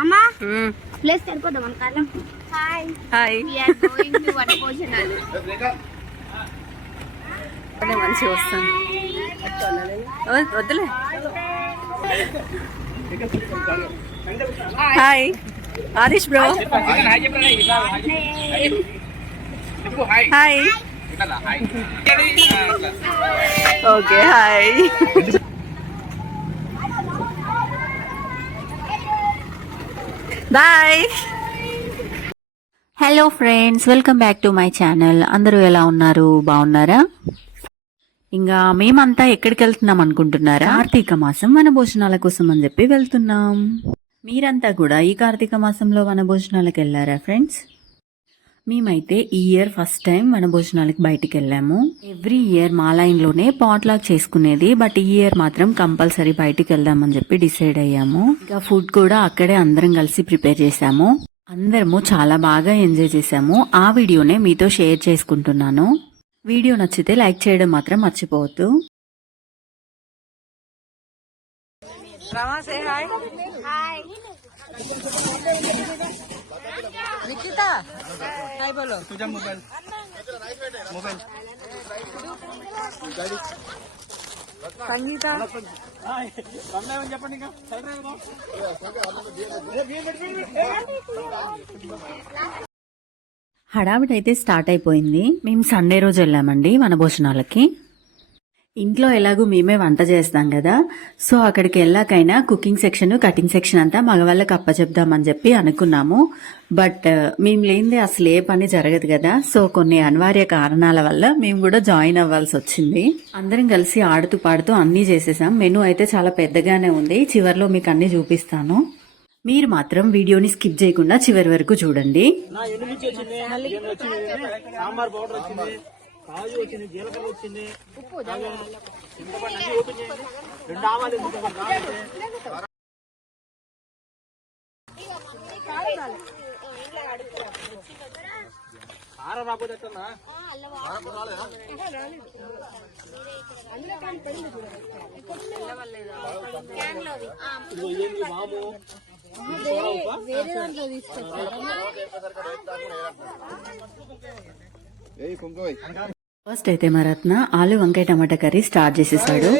అమ్మా! ప్లేస్ సరిపోదాం మన కాలం. Hi hi మంచిగా వస్తాను వద్దులే. Hi Adish bro. Hi okay hi bye hello friends welcome back to my channel అందరూ ఎలా ఉన్నారు? బాగున్నారా? ఇంకా మేమంతా ఎక్కడికి వెళ్తున్నాం అనుకుంటున్నారా? కార్తీక మాసం వనభోజనాల కోసం అని చెప్పి వెళ్తున్నాం. మీరంతా కూడా ఈ కార్తీక మాసంలో వనభోజనాలకు వెళ్ళారా ఫ్రెండ్స్ మేమైతే ఈ ఇయర్ ఫస్ట్ టైం వనభోజనాలకు బయటికి వెళ్ళాము ఎవ్రీ ఇయర్ మా లైన్లోనే పాట్లాక్ చేసుకునేది బట్ ఈ ఇయర్ మాత్రం కంపల్సరీ బయటికి వెళ్దామని చెప్పి డిసైడ్ అయ్యాము. ఇంకా ఫుడ్ కూడా అక్కడే అందరం కలిసి ప్రిపేర్ చేశాము. అందరము చాలా బాగా ఎంజాయ్ చేశాము. ఆ వీడియోనే మీతో షేర్ చేసుకుంటున్నాను. వీడియో నచ్చితే లైక్ చేయడం మాత్రం మర్చిపోవద్దు. నిఖిత సంగీత. హడావిడైతే స్టార్ట్ అయిపోయింది. మేము సండే రోజు వెళ్ళామండి వనభోజనాలకి. ఇంట్లో ఎలాగూ మేమే వంట చేస్తాం కదా. సో అక్కడికి వెళ్ళాకైనా కుకింగ్ సెక్షన్ కటింగ్ సెక్షన్ అంతా మగవాళ్ళకి అప్పచెప్దామని చెప్పి అనుకున్నాము. బట్ మేము లేనిదే అసలు ఏ పని జరగదు కదా. సో కొన్ని అనివార్య కారణాల వల్ల మేము కూడా జాయిన్ అవ్వాల్సి వచ్చింది. అందరం కలిసి ఆడుతూ పాడుతూ అన్నీ చేసేసాం. మెనూ అయితే చాలా పెద్దగానే ఉంది. చివరిలో మీకు అన్ని చూపిస్తాను. మీరు మాత్రం వీడియోని స్కిప్ చేయకుండా చివరి వరకు చూడండి. సాంబార్ పౌడర్ వచ్చింది. కాజు వచ్చింది జీలకర్ర వచ్చింది. రెండు ఆవాలు. కారం రాకపోతే వాము వేరే దాంట్లో తీసుకొచ్చారు. ఫస్ట్ అయితే మా రత్న ఆలు వంకాయ టమాటా కర్రీ స్టార్ట్ చేసేసాడు.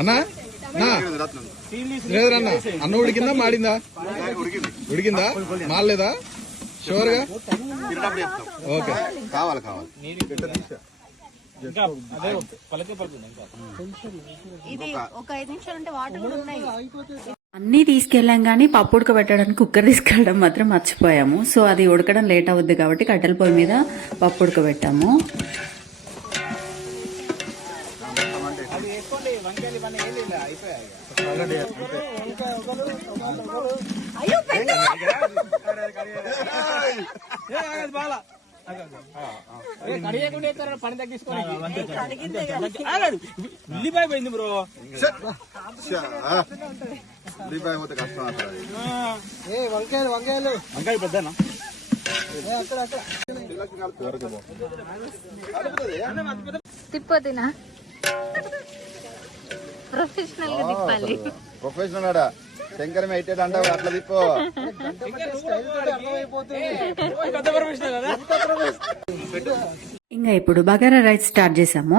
అన్నా లేదన్నా అన్న. ఉడికిందా? మాడిందా? ఉడికిందా? మాడలేదా? షూర్గా? ఓకే. కావాలి కావాలి. ఇది ఒక ఐదు నిమిషాలు ఉంటే వాటర్ కూడా ఉన్నాయి. అన్నీ తీసుకెళ్ళాం కానీ పప్పు ఉడకబెట్టడానికి కుక్కర్ తీసుకెళ్ళడం మాత్రం మర్చిపోయాము. సో అది ఉడకడం లేట్ అవుద్ది కాబట్టి కట్టెల పొయ్యి మీద పప్పు ఉడకబెట్టాము పని తగ్గించుకోండి. ఉల్లిపాయ పోయింది బ్రో. ఉల్లిపాయ పోతే కష్టం అసలు అది. వంకాయ పెద్దనా? ప్రొఫెషనల్గా తిప్పాలి. ప్రొఫెషనల్ ఆడా? శంకరమే ఎట్టేట అంటావు అట్లా తిప్పో. ఇంకా ఇప్పుడు బగారా రైస్ స్టార్ట్ చేసాము.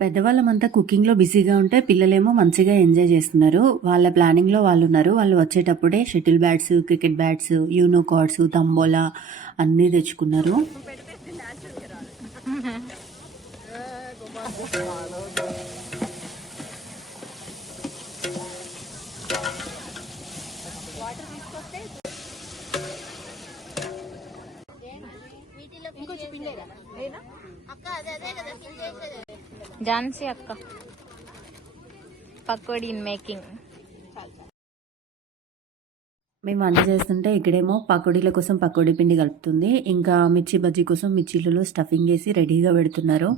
పెద్దవాళ్ళమంతా కుకింగ్లో బిజీగా ఉంటే పిల్లలేమో మంచిగా ఎంజాయ్ చేస్తున్నారు. వాళ్ళ ప్లానింగ్లో వాళ్ళు ఉన్నారు వాళ్ళు వచ్చేటప్పుడే shuttle bats cricket bats uno cards tambola అన్నీ తెచ్చుకున్నారు. ఝాన్సీ అక్క. Pakodi in making. మేము వంట చేస్తుంటే ఇక్కడేమో పకోడీల కోసం పకోడీ పిండి కలుపుతుంది. ఇంకా మిర్చి బజ్జీ కోసం మిర్చీలలో స్టఫింగ్ వేసి రెడీగా పెడుతున్నారు.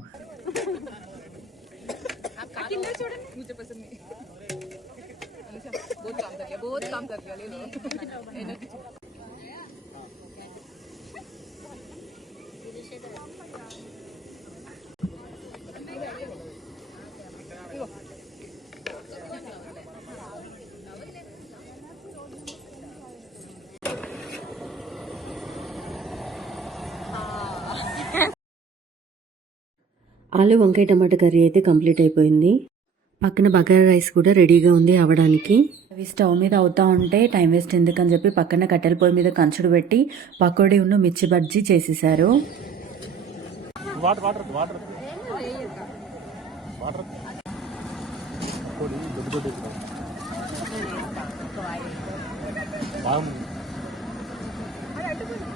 ఆలు వంకాయ టమాటా కర్రీ అయితే కంప్లీట్ అయిపోయింది. పక్కన బగారా రైస్ కూడా రెడీగా ఉంది అవడానికి. అవి స్టవ్ మీద అవుతా ఉంటే టైం వేస్ట్ ఎందుకని చెప్పి పక్కన కట్టెల పొయ్యి మీద కంచుడు పెట్టి పకోడీ ఉన్న మిర్చి బజ్జీ చేసేసారు. వాటర్ వాటర్ వాటర్ వాటర్ పొడి దొడ్డు దొడ్డు బాగుంది రతన్ దీప్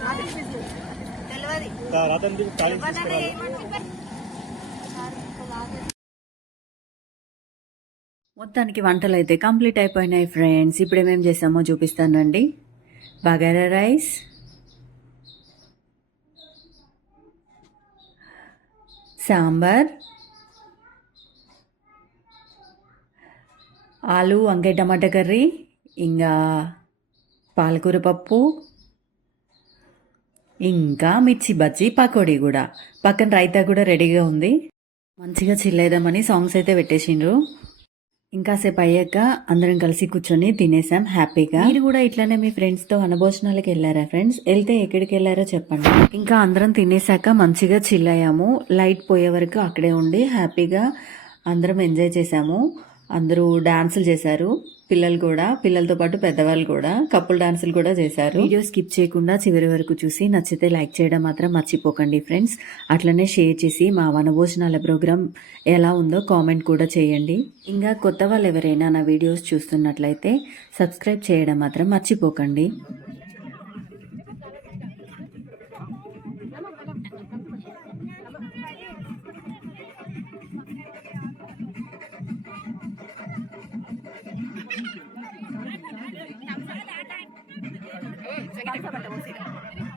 తాలింపు తెలియదు మొత్తానికి వంటలు అయితే కంప్లీట్ అయిపోయినాయి ఫ్రెండ్స్. ఇప్పుడు ఏమేం చేసామో చూపిస్తానండి. బగారా రైస్? సాంబార్? ఆలు వంకాయ టమాటా కర్రీ ఇంకా పాలకూర పప్పు ఇంకా మిర్చి బజ్జీ పకోడీ కూడా. పక్కన రైతా కూడా రెడీగా ఉంది. మంచిగా చిల్లేదామని సాంగ్స్ అయితే పెట్టేసిండ్రు. ఇంకాసేపు అయ్యాక అందరం కలిసి కూర్చొని తినేసాం హ్యాపీగా. మీరు కూడా ఇట్లానే మీ ఫ్రెండ్స్తో తో వెళ్ళారా ఫ్రెండ్స్ వెళ్తే ఎక్కడికి వెళ్ళారో చెప్పండి. ఇంకా అందరం తినేసాక మంచిగా చిల్ అయ్యాము లైట్ పోయే వరకు అక్కడే ఉండి హ్యాపీగా అందరం ఎంజాయ్ చేసాము అందరూ డాన్సులు చేశారు. పిల్లలు కూడా పిల్లలతో పాటు పెద్దవాళ్ళు కూడా కపుల్ డాన్సులు కూడా చేశారు. వీడియో స్కిప్ చేయకుండా చివరి వరకు చూసి నచ్చితే లైక్ చేయడం మాత్రం మర్చిపోకండి ఫ్రెండ్స్. అట్లనే షేర్ చేసి మా వనభోజనాల ప్రోగ్రామ్ ఎలా ఉందో కామెంట్ కూడా చేయండి. ఇంకా కొత్త వాళ్ళు ఎవరైనా నా వీడియోస్ చూస్తున్నట్లయితే సబ్స్క్రైబ్ చేయడం మాత్రం మర్చిపోకండి. 下面东西的